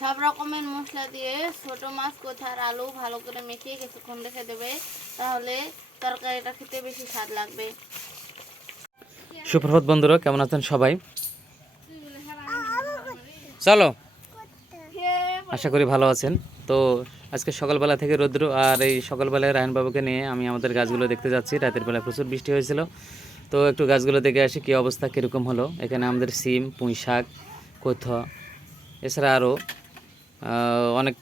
সব রকমের মশলা দিয়ে ছোট মাছ কোথার আলু ভালো করে মেখে কিছুক্ষণ রেখে দেবে, তাহলে তরকারিটা খেতে বেশি স্বাদ লাগবে। সুপ্রভাত বন্ধুরা, কেমন আছেন সবাই? চলো, আশা করি ভালো আছেন। তো আজকে সকালবেলা থেকে রৌদ্র আর এই সকালবেলায় রায়নবাবুকে নিয়ে আমি আমাদের গাছগুলো দেখতে যাচ্ছি। রাতের বেলা প্রচুর বৃষ্টি হয়েছিল। তো একটু গাছগুলো দেখে আসি, কী অবস্থা, কীরকম হলো? এখানে আমাদের সিম পুঁই শাক কোথ, এছাড়া আরও অনেক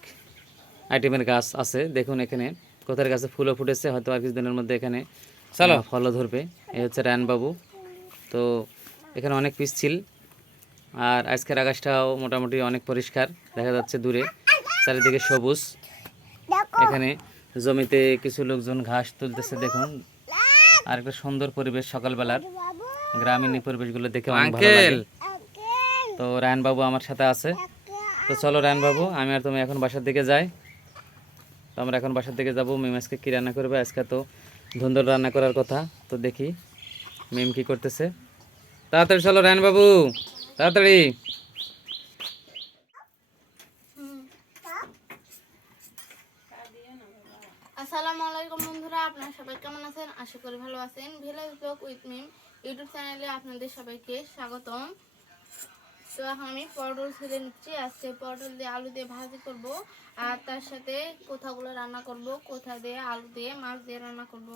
আইটেমের গাছ আছে। দেখুন এখানে কোথার গাছে ফুলও ফুটেছে হয়তো আর কিছুদিনের মধ্যে এখানে চলো। ফলও ধরবে। এই হচ্ছে রায়নবাবু তো এখানে অনেক পিচ্ছিল আর আজকের আকাশটাও মোটামুটি অনেক পরিষ্কার দেখা যাচ্ছে দূরে। চারিদিকে সবুজ। এখানে জমিতে কিছু লোকজন ঘাস তুলতেছে দেখুন। আর একটা সুন্দর পরিবেশ সকালবেলার। গ্রামীণ পরিবেশগুলো দেখে অনেক ভালো লাগে। তো রায়নবাবু আমার সাথে আছে। তো চলো রায়ন বাবু, আমি আর তুমি এখন বাসার দিকে যাই। তো আমরা এখন বাসার দিকে যাব, মিম আজকে কী রান্না করবে? আজকে তো ধুন্দর রান্না করার কথা, তো দেখি মিম কি করতেছে। তাড়াতাড়ি চলো রায়ন বাবু, তাড়াতাড়ি। আলাইকুম বন্ধুরা, আপনারা সবাই কেমন আছেন? আশা করি ভালো আছেন। উইথ মিম ইউটিউব চ্যানেলে আপনাদের সবাইকে স্বাগতম। তো এখন আমি পটল ছেড়ে নিচ্ছি। আজকে পটল দিয়ে আলু দিয়ে ভাজি করব। আর তার সাথে কোথাগুলো রান্না করব, কোথা দিয়ে আলু দিয়ে, মাছ দিয়ে রান্না করব।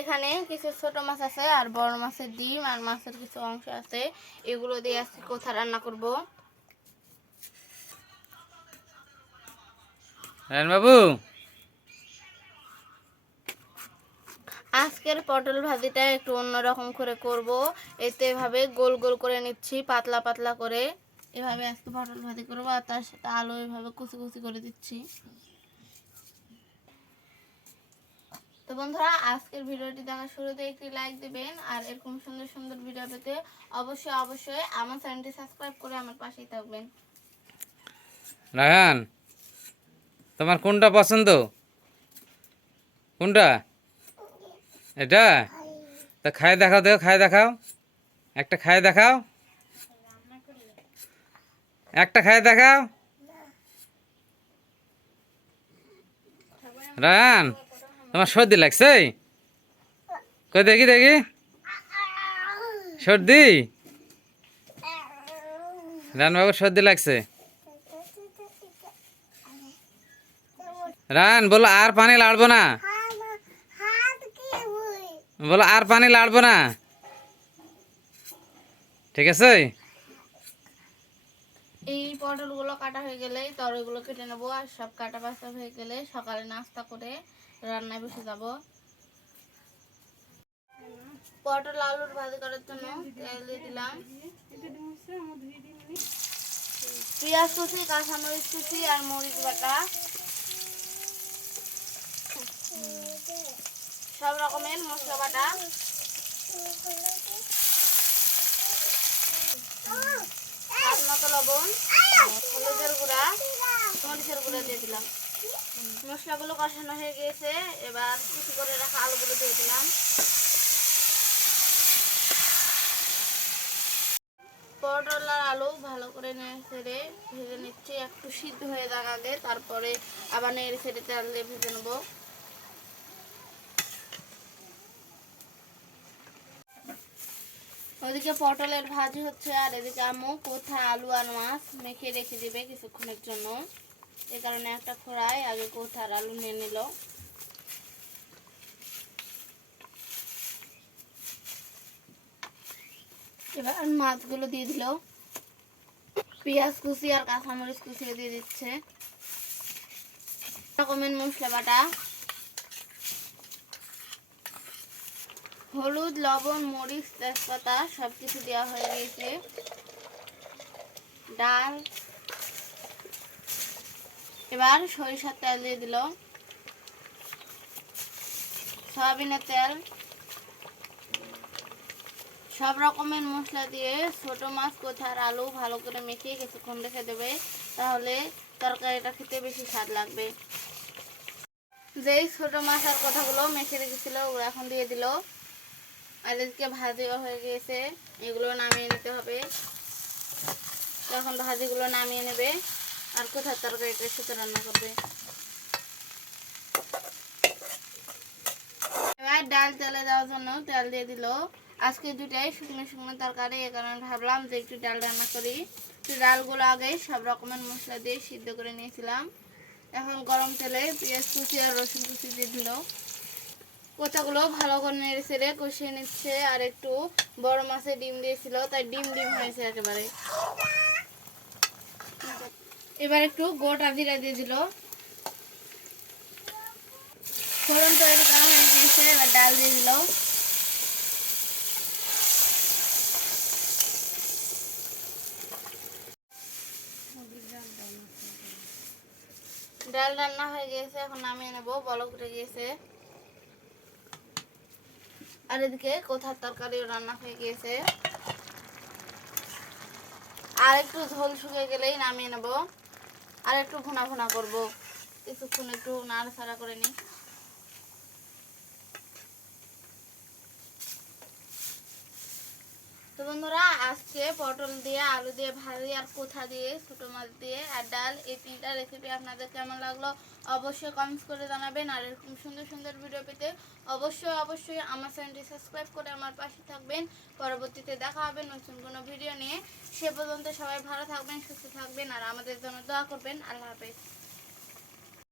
এখানে কিছু ছোট মাছ আছে আর বড় মাছের ডিম আর মাছের কিছু অংশ আছে। এগুলো দিয়ে আজকে কোথা রান্না করব? বাবু আজকের পটল ভাজিটা একটু অন্যরকম করে করব। এতে এভাবে গোল গোল করে নিচ্ছি, পাতলা পাতলা করে। এভাবে আজকে পটল ভাজি করব আর তার সাথে আলু এভাবে কুচি কুচি করে দিচ্ছি। তো বন্ধুরা, আজকের ভিডিওটি দেখার শুরুতে একটি লাইক দিবেন আর এরকম সুন্দর সুন্দর ভিডিও পেতে অবশ্যই অবশ্যই আমার চ্যানেলটি সাবস্ক্রাইব করে আমার পাশেই থাকবেন। রায়হান, তোমার কোনটা পছন্দ? কোনটা? এটা? তা খায় দেখাও, দেখো খায় দেখাও। একটা খায় দেখাও। একটা খায় দেখাও। রান, তোমার সর্দি লাগছে? কই দেখি দেখি। সর্দি? রানবাবুর সর্দি লাগছে। রান বলো আর পানি লাড়বো না। বলো, আর পানি লাড়বো না। ঠিক আছে? এই পটলগুলো কাটা হয়ে গেলে তরগুলো কেটে নেব, আর সব কাটা বাছা হয়ে গেলে সকালে নাস্তা করে রান্নায় বসে যাব। পটল আলুর ভাজি করার জন্য তেল দিয়ে দিলাম। পেঁয়াজ কুচি, কাঁচামরিচ কুচি আর মরিচ বাটা। সব রকমের মশলা বাটা। স্বাদ মতো লবণ, হলুদের গুঁড়া, মরিচের গুঁড়া দিয়ে দিলাম। মশলাগুলো কষানো হয়ে গিয়েছে, এবার কুচি করে রাখা আলুগুলো দিয়ে দিলাম। পটল আর আলু ভালো করে নেড়ে ছেড়ে ভেজে নিচ্ছি। একটু সিদ্ধ হয়ে যাক আগে, তারপরে আবার নেড়ে ছেড়ে তেল দিয়ে ভেজে নেব। ওইদিকে পটলের ভাজি হচ্ছে আর এদিকে আম্মু কোথায় আলু আর মাছ মেখে রেখে দিবে কিছুক্ষণের জন্য। এই কারণে একটা খোড়ায় আগে কোথার আলু নিয়ে নিল। এবার মাছগুলো দিয়ে দিল। পেঁয়াজ কুচি আর কাঁচামরিচ কুচিয়ে দিয়ে দিচ্ছে। রকমের মশলা বাটা হলুদ, লবণ, মরিচ, তেজপাতা সব কিছু দেওয়া হয়ে গিয়েছে। ডাল। এবার সরিষার তেল দিয়ে দিল। সয়াবিনের তেল। সব রকমের মশলা দিয়ে ছোট মাছ, কোথার আলু ভালো করে মেখে কিছুক্ষণ রেখে দেবে, তাহলে তরকারিটা খেতে বেশি স্বাদ লাগবে। যেই ছোট মাছ আর কথাগুলো মেখে রেখেছিল, ওরা এখন দিয়ে দিল। এদিকে ভাজিও হয়ে গিয়েছে, এগুলো নামিয়ে নিতে হবে। তো এখন ভাজিগুলো নামিয়ে নেবে, আর কোথায় তরকারিটার সাথে রান্না করবে। এবার ডাল তেলে দেওয়ার জন্য তেল দিয়ে দিল। আজকে দুটাই শুকনো শুকনো তরকারি, এ কারণে ভাবলাম যে একটু ডাল রান্না করি। তো ডালগুলো আগে সব রকমের মশলা দিয়ে সিদ্ধ করে নিয়েছিলাম। এখন গরম তেলে পেঁয়াজ কুচি আর রসুন কুচি দিয়ে দিল। কোথাগুলো ভালো করে নেড়ে ছেড়ে কষিয়ে নিচ্ছে, আর একটু বড় মাছে ডিম দিয়েছিল, তাই ডিম ডিম হয়েছে একেবারে। এবার একটু গোটা জিরা দিয়ে দিল। ফোড়ন তৈরি করা হয়ে গিয়েছে, এবার ডাল দিয়ে দিল। ডাল রান্না হয়ে গিয়েছে, এখন নামিয়ে নেব, বলক উঠে গিয়েছে। আর এদিকে কোথার তরকারিও রান্না হয়ে গিয়েছে? আর একটু ঝোল শুকিয়ে গেলেই নামিয়ে নেব। আর একটু কিছুক্ষণ একটু করে নিই। তো বন্ধুরা, আজকে পটল দিয়ে, আলু দিয়ে, ভাজি আর কোথা দিয়ে, ছোটো মাছ দিয়ে আর ডাল, এই তিনটা রেসিপি আপনাদের কেমন লাগল? অবশ্যই কমেন্টস করে জানাবেন আর এরকম সুন্দর সুন্দর ভিডিও পেতে অবশ্যই অবশ্যই আমার চ্যানেলটি সাবস্ক্রাইব করে আমার পাশে থাকবেন। পরবর্তীতে দেখা হবে নতুন কোনো ভিডিও নিয়ে। সে পর্যন্ত সবাই ভালো থাকবেন, সুস্থ থাকবেন আর আমাদের জন্য দোয়া করবেন। আল্লাহ হাফেজ।